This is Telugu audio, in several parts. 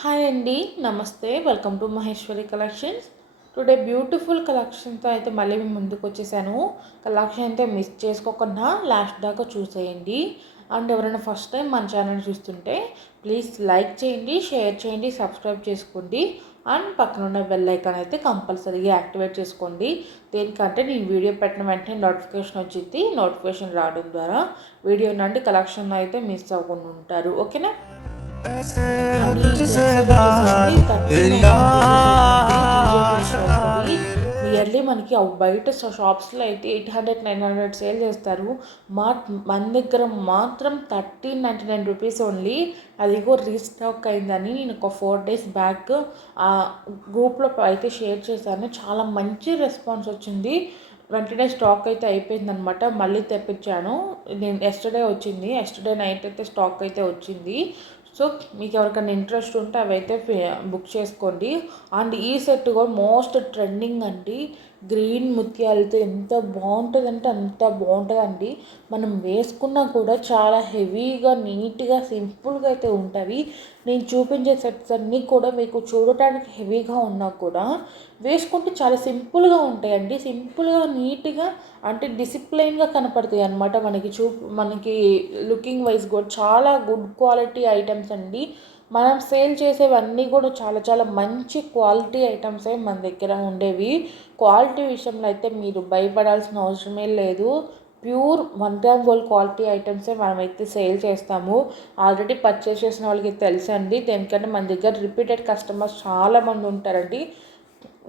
హాయ్ అండి, నమస్తే. Welcome to Maheshwari collections. Today beautiful కలెక్షన్తో అయితే మళ్ళీ మేము ముందుకు వచ్చేసాను. కలెక్షన్ అయితే మిస్ చేసుకోకుండా లాస్ట్ దాకా చూసేయండి. అండ్ ఎవరైనా ఫస్ట్ టైం మన ఛానల్ చూస్తుంటే ప్లీజ్ లైక్ చేయండి, షేర్ చేయండి, సబ్స్క్రైబ్ చేసుకోండి. అండ్ పక్కన ఉన్న బెల్ ఐకాన్ అయితే కంపల్సరీగా యాక్టివేట్ చేసుకోండి. దేనికంటే నేను వీడియో పెట్టిన వెంటనే నోటిఫికేషన్ వచ్చింది. నోటిఫికేషన్ రావడం ద్వారా వీడియో నుండి కలెక్షన్ అయితే మిస్ అవ్వకుండా ఉంటారు. ఓకేనా? నియర్లీ మనకి బయట షాప్స్లో అయితే 800-900 సేల్ చేస్తారు. మన దగ్గర మాత్రం 1399 రూపీస్ ఓన్లీ. అది కూడా రీస్టాక్ అయిందని నేను ఒక 4 days బ్యాక్ గ్రూప్లో అయితే షేర్ చేశాను. చాలా మంచి రెస్పాన్స్ వచ్చింది. వెంటనే స్టాక్ అయితే అయిపోయిందనమాట. మళ్ళీ తెప్పించాను. నేను ఎస్టర్డే నైట్ అయితే స్టాక్ అయితే వచ్చింది. సో మీకు ఎవరికైనా ఇంట్రెస్ట్ ఉంటే అవైతే బుక్ చేసుకోండి. అండ్ ఈ సెట్ కూడా మోస్ట్ ట్రెండింగ్ అండి. గ్రీన్ ముత్యాలతో ఎంత బాగుంటుందంటే అంత బాగుంటుందండి. మనం వేసుకున్నా కూడా చాలా హెవీగా, నీట్గా, సింపుల్గా అయితే ఉంటుంది. నేను చూపించే సెట్స్ అన్నీ కూడా మీకు చూడటానికి హెవీగా ఉన్నా కూడా వేసుకుంటే చాలా సింపుల్గా ఉంటాయండి. సింపుల్గా, నీట్గా, అంటే డిసిప్లైన్గా కనపడతాయి అన్నమాట. మనకి లుకింగ్ వైజ్ కూడా చాలా గుడ్ క్వాలిటీ ఐటమ్స్ అండి. మనం సేల్ చేసేవన్నీ కూడా చాలా చాలా మంచి క్వాలిటీ ఐటమ్సే మన దగ్గర ఉండేవి. క్వాలిటీ విషయంలో అయితే మీరు భయపడాల్సిన అవసరమే లేదు. ప్యూర్ 1 గ్రామ్ గోల్డ్ క్వాలిటీ ఐటమ్సే మనమైతే సేల్ చేస్తాము. ఆల్రెడీ పర్చేస్ చేసిన వాళ్ళకి తెలుసండి. దేనికంటే మన దగ్గర రిపీటెడ్ కస్టమర్స్ చాలామంది ఉంటారండి.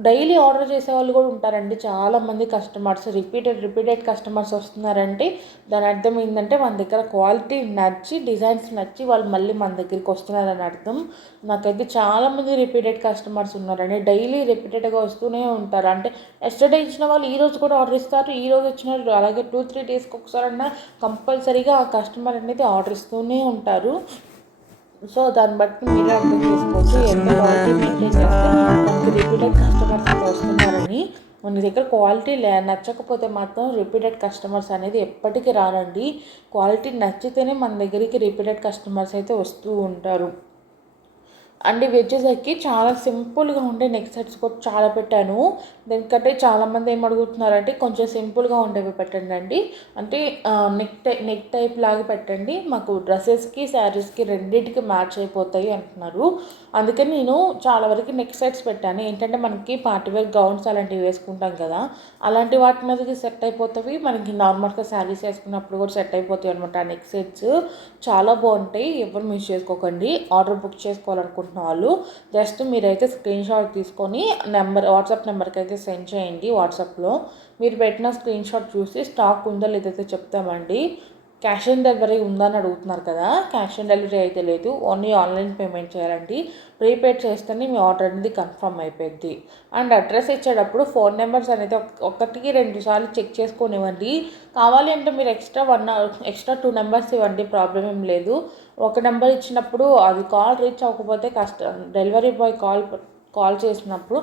డైలీ ఆర్డర్ చేసే వాళ్ళు కూడా ఉంటారండి. చాలామంది కస్టమర్స్ రిపీటెడ్ కస్టమర్స్ వస్తున్నారంటే దాని అర్థం ఏంటంటే మన దగ్గర క్వాలిటీ నచ్చి, డిజైన్స్ నచ్చి వాళ్ళు మళ్ళీ మన దగ్గరికి వస్తున్నారని అర్థం. నాకైతే చాలామంది రిపీటెడ్ కస్టమర్స్ ఉన్నారండి. డైలీ రిపీటెడ్గా వస్తూనే ఉంటారు. అంటే ఎస్టర్డే ఇచ్చిన వాళ్ళు ఈరోజు కూడా ఆర్డర్ ఇస్తారు. ఈరోజు ఇచ్చిన వాళ్ళు అలాగే 2-3 డేస్కి ఒకసారన్నా కంపల్సరీగా ఆ కస్టమర్ అనేది ఆర్డర్ ఇస్తూనే ఉంటారు. సో దాన్ని బట్టి మీరే అర్థం చేసుకోవచ్చు ఎంత క్వాలిటీ మెయింటైన్ చేస్తే మనకి రిపీటెడ్ కస్టమర్స్ అయితే వస్తున్నారని. మన దగ్గర క్వాలిటీ నచ్చకపోతే మాత్రం రిపీటెడ్ కస్టమర్స్ అనేది ఎప్పటికీ రారండి. క్వాలిటీ నచ్చితేనే మన దగ్గరికి రిపీటెడ్ కస్టమర్స్ అయితే వస్తూ ఉంటారు. అండ్ వచ్చేసరికి చాలా సింపుల్గా ఉండే నెక్ సెట్స్ కూడా చాలా పెట్టాను. దీనికంటే చాలామంది ఏం అడుగుతున్నారంటే కొంచెం సింపుల్గా ఉండేవి పెట్టండి అండి, అంటే నెక్ టైప్ లాగా పెట్టండి, మాకు డ్రెస్సెస్కి, శారీస్కి రెండింటికి మ్యాచ్ అయిపోతాయి అంటున్నారు. అందుకని నేను చాలా వరకు నెక్ సెట్స్ పెట్టాను. ఏంటంటే మనకి పార్టీవేర్ గౌన్స్ అలాంటివి వేసుకుంటాం కదా, అలాంటి వాటి మీదకి సెట్ అయిపోతాయి. మనకి నార్మల్గా శారీస్ వేసుకున్నప్పుడు కూడా సెట్ అయిపోతాయి అనమాట. ఆ నెక్ సెట్స్ చాలా బాగుంటాయి. ఎవరు మిస్ చేసుకోకండి. ఆర్డర్ బుక్ చేసుకోవాలనుకుంటున్నాను వాళ్ళు జస్ట్ మీరైతే స్క్రీన్ షాట్ తీసుకొని వాట్సాప్ నెంబర్కి అయితే సెండ్ చేయండి. వాట్సాప్లో మీరు పెట్టిన స్క్రీన్ షాట్ చూసి స్టాక్ ఉందో లేదైతే చెప్తామండి. క్యాష్ ఆన్ డెలివరీ ఉందని అడుగుతున్నారు కదా, క్యాష్ ఆన్ డెలివరీ అయితే లేదు. ఓన్లీ ఆన్లైన్ పేమెంట్ చేయాలండి. ప్రీపేడ్ చేస్తేనే మీ ఆర్డర్ అనేది కన్ఫర్మ్ అయిపోద్ది. అండ్ అడ్రస్ ఇచ్చేటప్పుడు ఫోన్ నెంబర్స్ అనేది 1-2 సార్లు చెక్ చేసుకొనివ్వండి. కావాలి అంటే మీరు ఎక్స్ట్రా 2 నెంబర్స్ ఇవ్వండి, ప్రాబ్లం ఏం లేదు. ఒక నెంబర్ ఇచ్చినప్పుడు అది కాల్ రీచ్ అవ్వకపోతే డెలివరీ బాయ్ కాల్ చేసినప్పుడు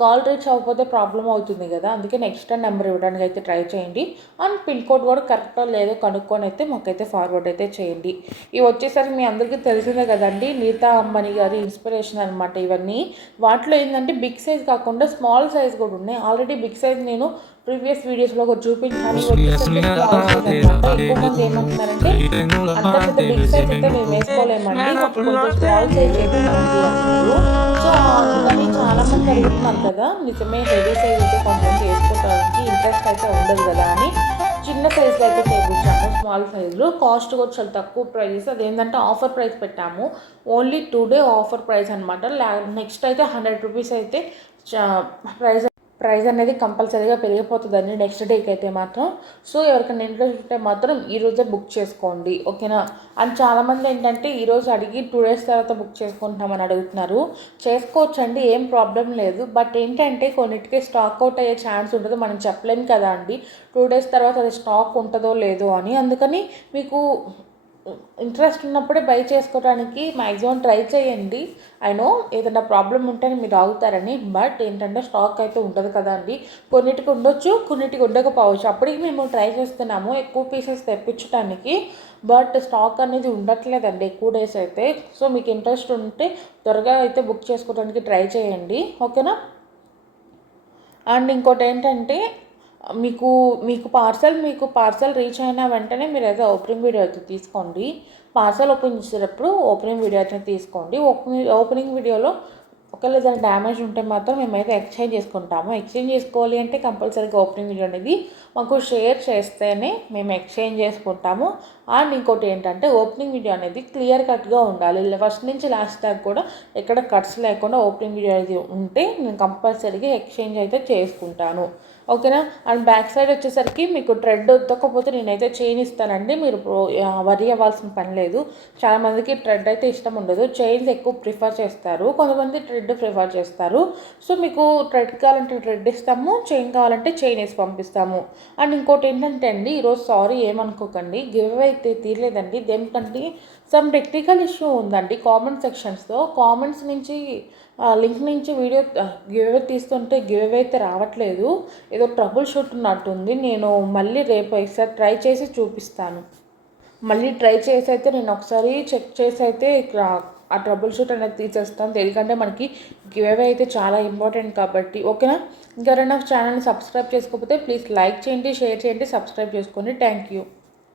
కాల్ రీచ్ అవ్వకపోతే ప్రాబ్లం అవుతుంది కదా, అందుకని ఎక్స్ట్రా నెంబర్ ఇవ్వడానికి అయితే ట్రై చేయండి. అండ్ పిన్ కోడ్ కూడా కరెక్టో లేదో కనుక్కొని అయితే మాకైతే ఫార్వర్డ్ అయితే చేయండి. ఇవి వచ్చేసరికి మీ అందరికీ తెలిసిందే కదండి, నీతా అంబానీ గారి ఇన్స్పిరేషన్ అనమాట ఇవన్నీ. వాటిలో ఏంటంటే బిగ్ సైజ్ కాకుండా స్మాల్ సైజ్ కూడా ఉన్నాయి. ఆల్రెడీ బిగ్ సైజ్ నేను ప్రీవియస్ వీడియోస్లో ఒక చూపించాను. స్మాల్ సైజ్ అనమాట. ఎక్కువ మంది ఏమంటున్నారంటే అంత పెద్ద బిగ్ సైజ్ అయితే మేము వేసుకోలేమండి, కొంచెం స్మాల్ సైజ్ వేసుకోండి అంటారు. సో అందుకని చాలామంది అడుగుతున్నారు కదా, నిజమే హెవీ సైజ్ అయితే కొంతమంది వేసుకోవడానికి ఇంట్రెస్ట్ అయితే ఉండదు కదా అని చిన్న సైజులో అయితే చేయించాము. స్మాల్ సైజులో కాస్ట్ కూడా చాలా తక్కువ ప్రైస్. అదేంటంటే ఆఫర్ ప్రైస్ పెట్టాము. ఓన్లీ 2 day ఆఫర్ ప్రైస్ అనమాట. నెక్స్ట్ అయితే 100 రూపీస్ అయితే ప్రైస్ అనేది కంపల్సరీగా పెరిగిపోతుందండి నెక్స్ట్ డేకి అయితే మాత్రం. సో ఎవరికైనా ఇంట్రెస్ట్ ఉంటే మాత్రం ఈరోజే బుక్ చేసుకోండి, ఓకేనా. అండ్ చాలామంది ఏంటంటే ఈరోజు అడిగి 2 days తర్వాత బుక్ చేసుకుంటామని అడుగుతున్నారు. చేసుకోవచ్చండి, ఏం ప్రాబ్లం లేదు. బట్ ఏంటంటే కొన్నిటికి స్టాక్ అవుట్ అయ్యే ఛాన్స్ ఉంటుంది, మనం చెప్పలేము కదా అండి 2 days తర్వాత అది స్టాక్ ఉంటుందో లేదో అని. అందుకని మీకు ఇంట్రెస్ట్ ఉన్నప్పుడే బై చేసుకోవడానికి మ్యాక్సిమం ట్రై చేయండి. ఐ నో ఏదైనా ప్రాబ్లం ఉంటేనే మీరు ఆగుతారని, బట్ ఏంటంటే స్టాక్ అయితే ఉంటుంది కదా అండి. కొన్నిటికి ఉండొచ్చు, కొన్నిటికి ఉండకపోవచ్చు. అప్పటికి మేము ట్రై చేస్తున్నాము ఎక్కువ పీసెస్ తెప్పించడానికి, బట్ స్టాక్ అనేది ఉండట్లేదండి ఎక్కువ డేస్ అయితే. సో మీకు ఇంట్రెస్ట్ ఉంటే త్వరగా అయితే బుక్ చేసుకోవడానికి ట్రై చేయండి, ఓకేనా. అండ్ ఇంకోటి ఏంటంటే మీకు మీకు పార్సల్ రీచ్ అయిన వెంటనే మీరు అయితే ఓపెనింగ్ వీడియో అయితే తీసుకోండి. పార్సల్ ఓపెన్ చేసేటప్పుడు ఓపెనింగ్ వీడియో అయితే తీసుకోండి. ఓపెనింగ్ వీడియోలో ఒకవేళ ఏదైనా డ్యామేజ్ ఉంటే మాత్రం మేమైతే ఎక్స్చేంజ్ చేసుకుంటాము. ఎక్స్చేంజ్ చేసుకోవాలి అంటే కంపల్సరీగా ఓపెనింగ్ వీడియో అనేది మాకు షేర్ చేస్తేనే మేము ఎక్స్చేంజ్ చేసుకుంటాము. అండ్ ఇంకోటి ఏంటంటే ఓపెనింగ్ వీడియో అనేది క్లియర్ కట్గా ఉండాలి. ఫస్ట్ నుంచి లాస్ట్ దాకా కూడా ఎక్కడ కట్స్ లేకుండా ఓపెనింగ్ వీడియో అనేది ఉంటే నేను కంపల్సరీగా ఎక్స్చేంజ్ అయితే చేసుకుంటాను, ఓకేనా. అండ్ బ్యాక్ సైడ్ వచ్చేసరికి మీకు థ్రెడ్ ఉతకపోతే నేనైతే చైన్ ఇస్తానండి. మీరు వరి అవ్వాల్సిన పని లేదు. చాలామందికి థ్రెడ్ అయితే ఇష్టం ఉండదు, చైన్స్ ఎక్కువ ప్రిఫర్ చేస్తారు, కొంతమంది థ్రెడ్ ప్రిఫర్ చేస్తారు. సో మీకు థ్రెడ్ కావాలంటే థ్రెడ్ ఇస్తాము, చైన్ కావాలంటే చైన్ వేసి పంపిస్తాము. అండ్ ఇంకోటి ఏంటంటే అండి, ఈరోజు సారీ ఏమనుకోకండి, గివ్ అవే అయితే తీరలేదండి. దేనికంటే సమ్ టెక్నికల్ ఇష్యూ ఉందండి కామెంట్ సెక్షన్స్లో. కామెంట్స్ నుంచి లింక్ నుంచి వీడియో గివ్ అవే తీస్తుంటే గివ్ అవే అయితే రావట్లేదు. ఏదో ట్రబుల్ షూట్ ఉన్నట్టుంది. నేను మళ్ళీ రేపు ఒకసారి ట్రై చేసి చూపిస్తాను. మళ్ళీ ట్రై చేసి అయితే నేను ఒకసారి చెక్ చేసి అయితే ఆ ట్రబుల్ షూట్ అనేది తీసేస్తాను. ఎందుకంటే మనకి గివ్ అవే అయితే చాలా ఇంపార్టెంట్ కాబట్టి, ఓకేనా. ఇంకెవరైనా ఛానల్ని సబ్స్క్రైబ్ చేసుకోకపోతే ప్లీజ్ లైక్ చేయండి, షేర్ చేయండి, సబ్స్క్రైబ్ చేసుకోండి. Thank you.